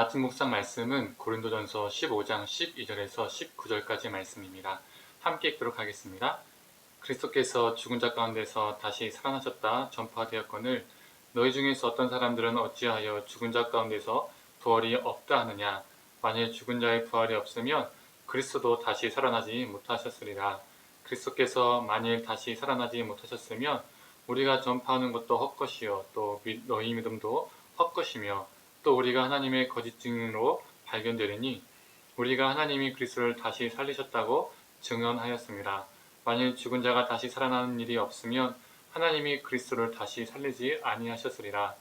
아침 묵상 말씀은 고린도전서 15장 12절에서 19절까지 말씀입니다. 함께 읽도록 하겠습니다. 그리스도께서 죽은 자 가운데서 다시 살아나셨다 전파되었거늘 너희 중에서 어떤 사람들은 어찌하여 죽은 자 가운데서 부활이 없다 하느냐. 만일 죽은 자의 부활이 없으면 그리스도도 다시 살아나지 못하셨으리라. 그리스도께서 만일 다시 살아나지 못하셨으면 우리가 전파하는 것도 헛것이요 또 너희 믿음도 헛것이며 또 우리가 하나님의 거짓 증인으로 발견되리니 우리가 하나님이 그리스도를 다시 살리셨다고 증언하였습니다. 만일 죽은 자가 다시 살아나는 일이 없으면 하나님이 그리스도를 다시 살리지 아니하셨으리라.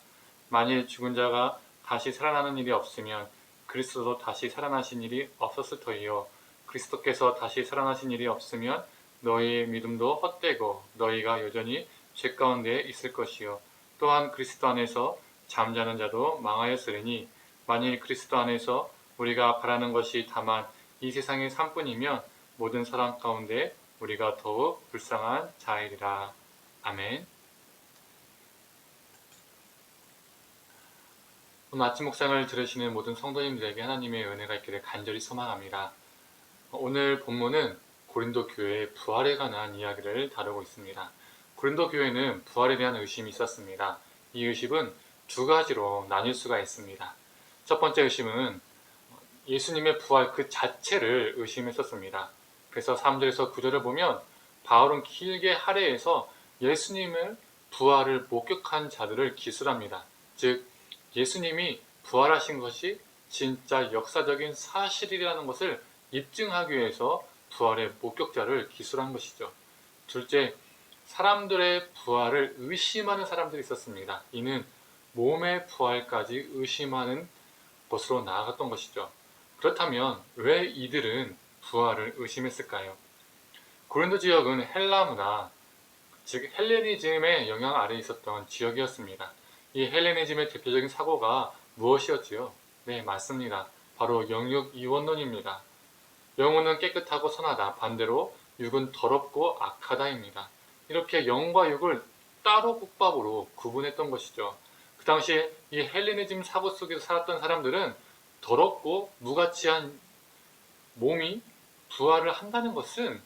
만일 죽은 자가 다시 살아나는 일이 없으면 그리스도도 다시 살아나신 일이 없었을 터이요 그리스도께서 다시 살아나신 일이 없으면 너희의 믿음도 헛되고 너희가 여전히 죄 가운데 있을 것이요 또한 그리스도 안에서 잠자는 자도 망하였으리니 만일 그리스도 안에서 우리가 바라는 것이 다만 이 세상의 삶뿐이면 모든 사람 가운데 우리가 더욱 불쌍한 자이리라. 아멘. 오늘 아침 묵상을 들으시는 모든 성도님들에게 하나님의 은혜가 있기를 간절히 소망합니다. 오늘 본문은 고린도 교회의 부활에 관한 이야기를 다루고 있습니다. 고린도 교회는 부활에 대한 의심이 있었습니다. 이 의심은 두 가지로 나뉠 수가 있습니다. 첫 번째 의심은 예수님의 부활 그 자체를 의심했었습니다. 그래서 3절에서 9절을 보면 바울은 길게 할애해서 예수님의 부활을 목격한 자들을 기술합니다. 즉 예수님이 부활하신 것이 진짜 역사적인 사실이라는 것을 입증하기 위해서 부활의 목격자를 기술한 것이죠. 둘째, 사람들의 부활을 의심하는 사람들이 있었습니다. 이는 몸의 부활까지 의심하는 것으로 나아갔던 것이죠. 그렇다면 왜 이들은 부활을 의심했을까요? 고린도 지역은 헬라 문화, 즉 헬레니즘의 영향 아래에 있었던 지역이었습니다. 이 헬레니즘의 대표적인 사고가 무엇이었지요? 네, 맞습니다. 바로 영육 이원론입니다. 영혼은 깨끗하고 선하다, 반대로 육은 더럽고 악하다입니다. 이렇게 영과 육을 따로 국밥으로 구분했던 것이죠. 그 당시에 이 헬레니즘 사고 속에서 살았던 사람들은 더럽고 무가치한 몸이 부활을 한다는 것은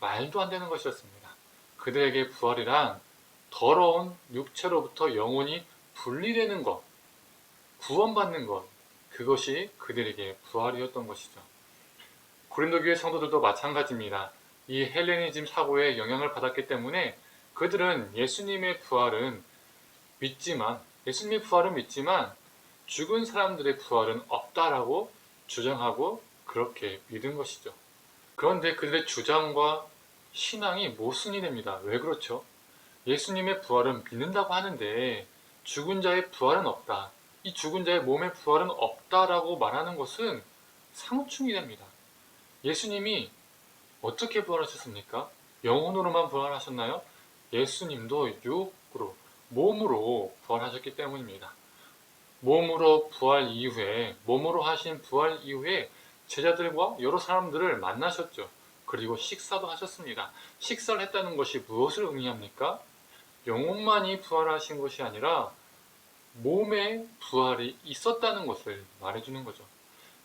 말도 안 되는 것이었습니다. 그들에게 부활이란 더러운 육체로부터 영혼이 분리되는 것, 구원받는 것, 그것이 그들에게 부활이었던 것이죠. 고린도 교회 성도들도 마찬가지입니다. 이 헬레니즘 사고에 영향을 받았기 때문에 그들은 예수님의 부활은 믿지만 죽은 사람들의 부활은 없다라고 주장하고 그렇게 믿은 것이죠. 그런데 그들의 주장과 신앙이 모순이 됩니다. 왜 그렇죠? 예수님의 부활은 믿는다고 하는데 죽은 자의 부활은 없다. 이 죽은 자의 몸의 부활은 없다라고 말하는 것은 상충이 됩니다. 예수님이 어떻게 부활하셨습니까? 영혼으로만 부활하셨나요? 예수님도 육으로, 몸으로 부활하셨기 때문입니다. 몸으로 하신 부활 이후에 제자들과 여러 사람들을 만나셨죠. 그리고 식사도 하셨습니다. 식사를 했다는 것이 무엇을 의미합니까? 영혼만이 부활하신 것이 아니라 몸의 부활이 있었다는 것을 말해주는 거죠.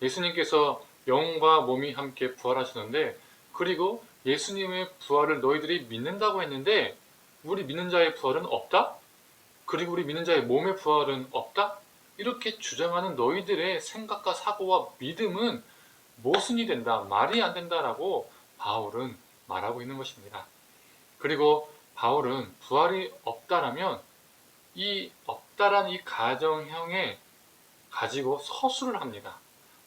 예수님께서 영과 몸이 함께 부활하셨는데, 그리고 예수님의 부활을 너희들이 믿는다고 했는데 우리 믿는 자의 부활은 없다? 그리고 우리 믿는 자의 몸의 부활은 없다? 이렇게 주장하는 너희들의 생각과 사고와 믿음은 모순이 된다, 말이 안 된다라고 바울은 말하고 있는 것입니다. 그리고 바울은 부활이 없다라면 이 없다란 이 가정형에 가지고 서술을 합니다.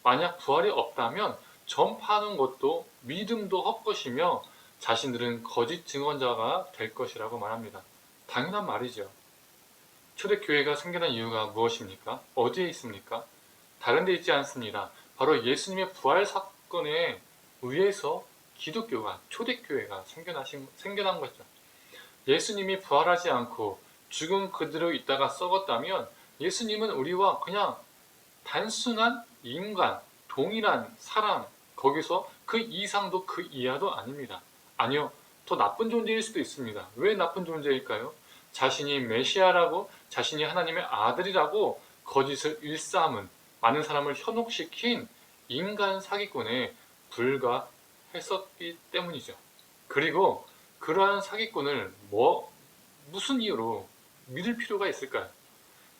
만약 부활이 없다면 전파하는 것도 믿음도 헛것이며 자신들은 거짓 증언자가 될 것이라고 말합니다. 당연한 말이죠. 초대교회가 생겨난 이유가 무엇입니까? 어디에 있습니까? 다른 데 있지 않습니다. 바로 예수님의 부활 사건에 의해서 기독교가, 초대교회가 생겨난 거죠. 예수님이 부활하지 않고 죽은 그대로 있다가 썩었다면 예수님은 우리와 그냥 단순한 인간, 동일한 사람, 거기서 그 이상도 그 이하도 아닙니다. 아니요, 더 나쁜 존재일 수도 있습니다. 왜 나쁜 존재일까요? 자신이 메시아라고, 자신이 하나님의 아들이라고 거짓을 일삼은 많은 사람을 현혹시킨 인간 사기꾼에 불과했었기 때문이죠. 그리고 그러한 사기꾼을 무슨 이유로 믿을 필요가 있을까요?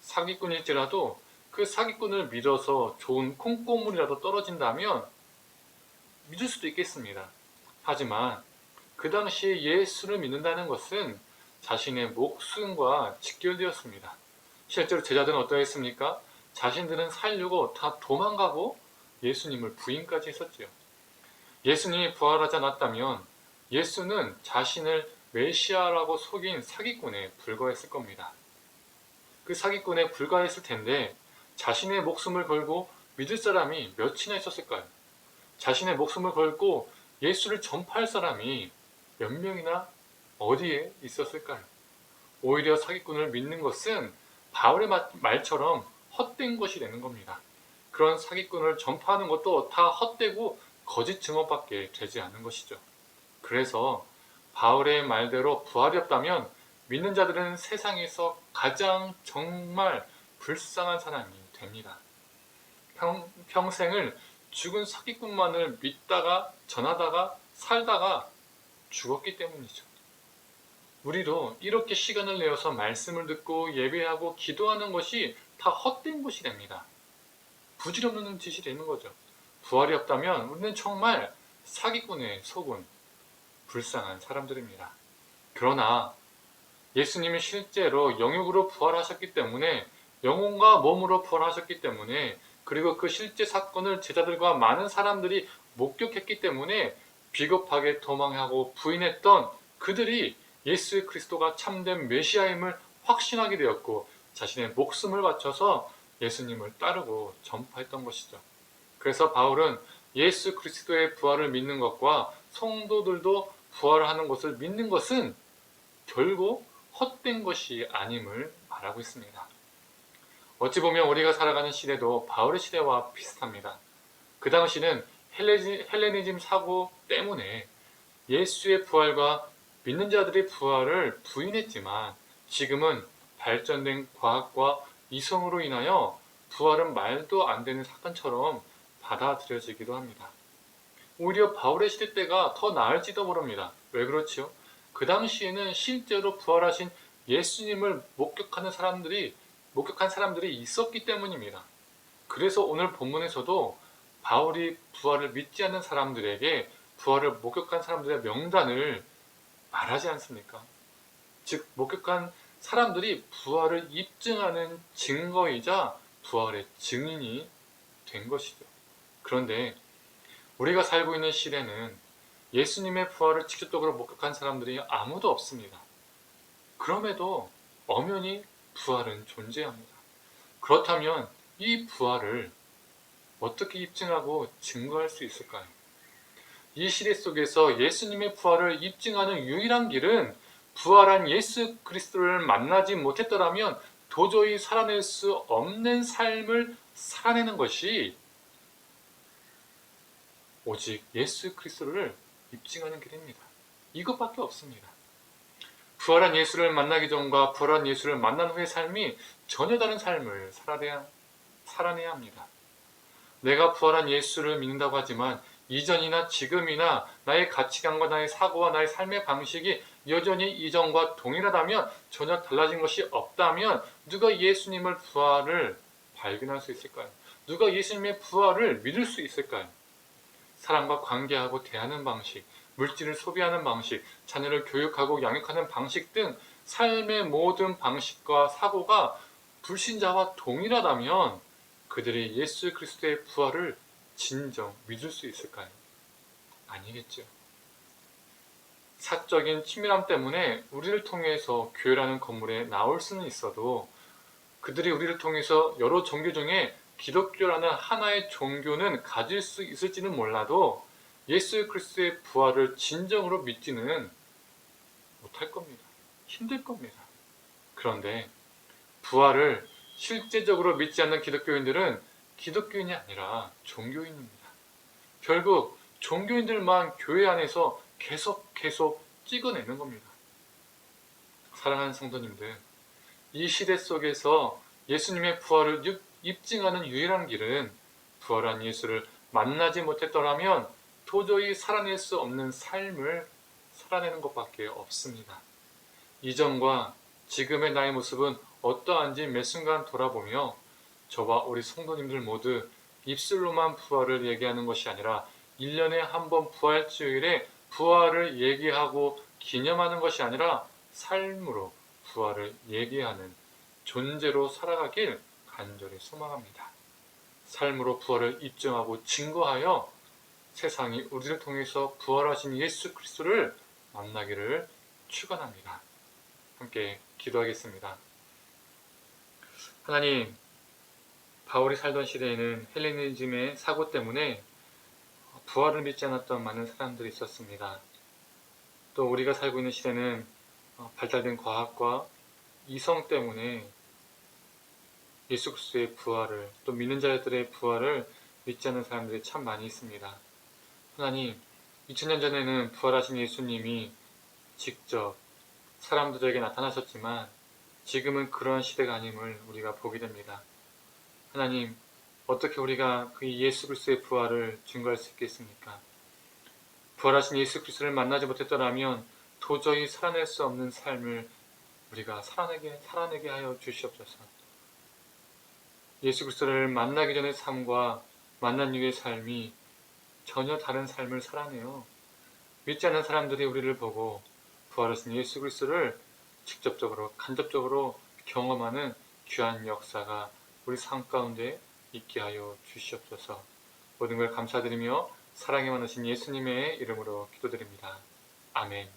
사기꾼일지라도 그 사기꾼을 믿어서 좋은 콩고물이라도 떨어진다면 믿을 수도 있겠습니다. 하지만 그 당시 예수를 믿는다는 것은 자신의 목숨과 직결되었습니다. 실제로 제자들은 어떠했습니까? 자신들은 살려고 다 도망가고 예수님을 부인까지 했었지요. 예수님이 부활하지 않았다면 예수는 자신을 메시아라고 속인 사기꾼에 불과했을 겁니다. 그 사기꾼에 불과했을 텐데 자신의 목숨을 걸고 믿을 사람이 몇이나 있었을까요? 자신의 목숨을 걸고 예수를 전파할 사람이 몇 명이나 어디에 있었을까요? 오히려 사기꾼을 믿는 것은 바울의 말처럼 헛된 것이 되는 겁니다. 그런 사기꾼을 전파하는 것도 다 헛되고 거짓 증언밖에 되지 않은 것이죠. 그래서 바울의 말대로 부활이 없다면 믿는 자들은 세상에서 가장 정말 불쌍한 사람이 됩니다. 평생을 죽은 사기꾼만을 믿다가 전하다가 살다가 죽었기 때문이죠. 우리도 이렇게 시간을 내어서 말씀을 듣고 예배하고 기도하는 것이 다 헛된 것이 됩니다. 부질없는 짓이 되는 거죠. 부활이 없다면 우리는 정말 사기꾼에 속은 불쌍한 사람들입니다. 그러나 예수님이 실제로 영육으로 부활하셨기 때문에 영혼과 몸으로 부활하셨기 때문에 그리고 그 실제 사건을 제자들과 많은 사람들이 목격했기 때문에 비겁하게 도망하고 부인했던 그들이 예수 그리스도가 참된 메시아임을 확신하게 되었고 자신의 목숨을 바쳐서 예수님을 따르고 전파했던 것이죠. 그래서 바울은 예수 그리스도의 부활을 믿는 것과 성도들도 부활하는 것을 믿는 것은 결국 헛된 것이 아님을 말하고 있습니다. 어찌 보면 우리가 살아가는 시대도 바울의 시대와 비슷합니다. 그 당시는 헬레니즘 사고 때문에 예수의 부활과 믿는 자들의 부활을 부인했지만 지금은 발전된 과학과 이성으로 인하여 부활은 말도 안 되는 사건처럼 받아들여지기도 합니다. 오히려 바울의 시대 때가 더 나을지도 모릅니다. 왜 그렇지요? 그 당시에는 실제로 부활하신 예수님을 목격한 사람들이 있었기 때문입니다. 그래서 오늘 본문에서도 바울이 부활을 믿지 않는 사람들에게 부활을 목격한 사람들의 명단을 말하지 않습니까? 즉 목격한 사람들이 부활을 입증하는 증거이자 부활의 증인이 된 것이죠. 그런데 우리가 살고 있는 시대는 예수님의 부활을 직접적으로 목격한 사람들이 아무도 없습니다. 그럼에도 엄연히 부활은 존재합니다. 그렇다면 이 부활을 어떻게 입증하고 증거할 수 있을까요? 이 시대 속에서 예수님의 부활을 입증하는 유일한 길은 부활한 예수 그리스도를 만나지 못했더라면 도저히 살아낼 수 없는 삶을 살아내는 것이 오직 예수 그리스도를 입증하는 길입니다. 이것밖에 없습니다. 부활한 예수를 만나기 전과 부활한 예수를 만난 후의 삶이 전혀 다른 삶을 살아내야 합니다. 내가 부활한 예수를 믿는다고 하지만 이전이나 지금이나 나의 가치관과 나의 사고와 나의 삶의 방식이 여전히 이전과 동일하다면 전혀 달라진 것이 없다면 누가 예수님의 부활을 발견할 수 있을까요? 누가 예수님의 부활을 믿을 수 있을까요? 사람과 관계하고 대하는 방식, 물질을 소비하는 방식, 자녀를 교육하고 양육하는 방식 등 삶의 모든 방식과 사고가 불신자와 동일하다면 그들이 예수 그리스도의 부활을 진정 믿을 수 있을까요? 아니겠죠. 사적인 친밀함 때문에 우리를 통해서 교회라는 건물에 나올 수는 있어도 그들이 우리를 통해서 여러 종교 중에 기독교라는 하나의 종교는 가질 수 있을지는 몰라도 예수 그리스도의 부활을 진정으로 믿지는 못할 겁니다. 힘들 겁니다. 그런데 부활을 실제적으로 믿지 않는 기독교인들은 기독교인이 아니라 종교인입니다. 결국 종교인들만 교회 안에서 계속 찍어내는 겁니다. 사랑하는 성도님들, 이 시대 속에서 예수님의 부활을 입증하는 유일한 길은 부활한 예수를 만나지 못했더라면 도저히 살아낼 수 없는 삶을 살아내는 것밖에 없습니다. 이전과 지금의 나의 모습은 어떠한지 매 순간 돌아보며 저와 우리 성도님들 모두 입술로만 부활을 얘기하는 것이 아니라 1년에 한 번 부활주일에 부활을 얘기하고 기념하는 것이 아니라 삶으로 부활을 얘기하는 존재로 살아가길 간절히 소망합니다. 삶으로 부활을 입증하고 증거하여 세상이 우리를 통해서 부활하신 예수 그리스도를 만나기를 축원합니다. 함께 기도하겠습니다. 하나님, 바울이 살던 시대에는 헬레니즘의 사고 때문에 부활을 믿지 않았던 많은 사람들이 있었습니다. 또 우리가 살고 있는 시대는 발달된 과학과 이성 때문에 예수 그리스도의 부활을, 또 믿는 자들의 부활을 믿지 않는 사람들이 참 많이 있습니다. 하나님, 2000년 전에는 부활하신 예수님이 직접 사람들에게 나타나셨지만 지금은 그러한 시대가 아님을 우리가 보게 됩니다. 하나님, 어떻게 우리가 그 예수 그리스도의 부활을 증거할 수 있겠습니까? 부활하신 예수 그리스도를 만나지 못했더라면 도저히 살아낼 수 없는 삶을 우리가 살아내게 하여 주시옵소서. 예수 그리스도를 만나기 전의 삶과 만난 이후의 삶이 전혀 다른 삶을 살아내요. 믿지 않는 사람들이 우리를 보고 부활하신 예수 그리스도를 직접적으로 간접적으로 경험하는 귀한 역사가 우리 삶 가운데 있게 하여 주시옵소서. 모든 걸 감사드리며 사랑이 많으신 예수님의 이름으로 기도드립니다. 아멘.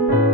감사합니다.